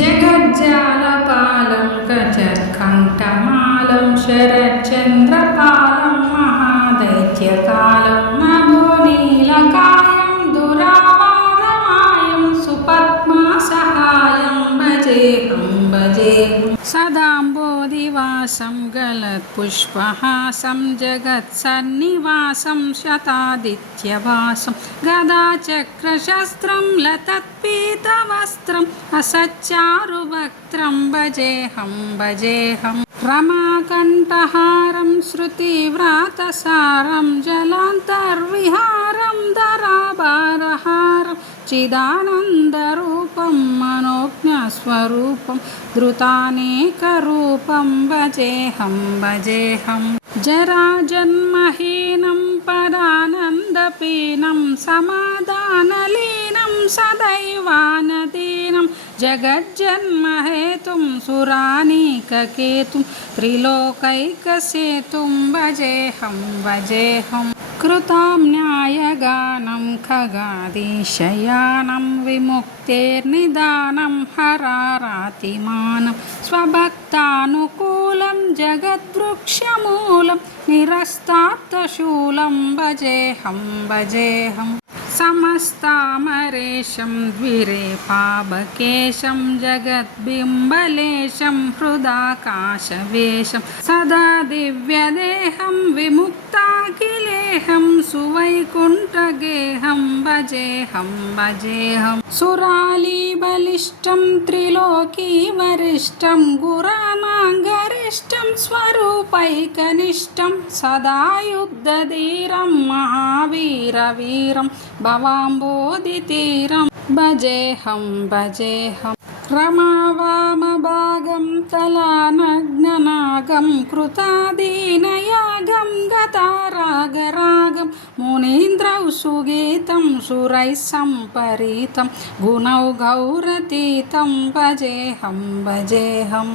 जगज्जालपालं गजत्कण्ठमालं शरच्चन्द्रपालं महादैत्यकालं नभोनीलकायं दुरावारमायं सुपद्मासहायं भजेऽहं भजेऽहं सदाम्बोधिवासं गलत्पुष्पहासं जगत्सन्निवासं शतादित्यवासं गदाचक्रशस्त्रं लतत्पीतवस्त्रम् असच्चारुवक्त्रं भजेऽहं भजेऽहं रमाकण्ठहारं श्रुतिव्रातसारं जलान्तर्विहारं धराभारहारं चिदानन्दरूपं मनोज्ञस्वरूपं धृतानेकरूपं भजेऽहं भजेऽहं जराजन्महीनं पदानन्दपीनं समाधानलीनं सदैवानदीनं जगज्जन्महेतुं सुरानीककेतुं त्रिलोकैकसेतुं भजेऽहं भजेऽहं कृतां न्यायगानं खगादिशयानं विमुक्तेर्निदानं हरारातिमानं स्वभक्तानुकूलं जगद्वृक्षमूलं निरस्तार्थशूलं भजेऽहं भजेऽहं समस्तामरेशं द्विरेफाबकेशं जगद्बिम्बलेशं हृदाकाशवेशं सदा दिव्यदेहं विमुक्ताखिलेहं सुवैकुण्ठगेहं भजेऽहं भजेऽहं सुरालीबलिष्ठं त्रिलोकीवरिष्ठं गुराणाङ्गरिष्ठं स्वरूपैकनिष्ठं सदा युद्धधीरं महावीरवीरं भवाम्बोधितीरं भजेऽहं भजेऽहं रमावामभागं तलानग्ननागं कृतादीनयागं गतारागरागं मुनीन्द्रौ सुगीतं सुरैः सम्परीतं गुणौ गौरतीतं भजेऽहं भजेऽहम्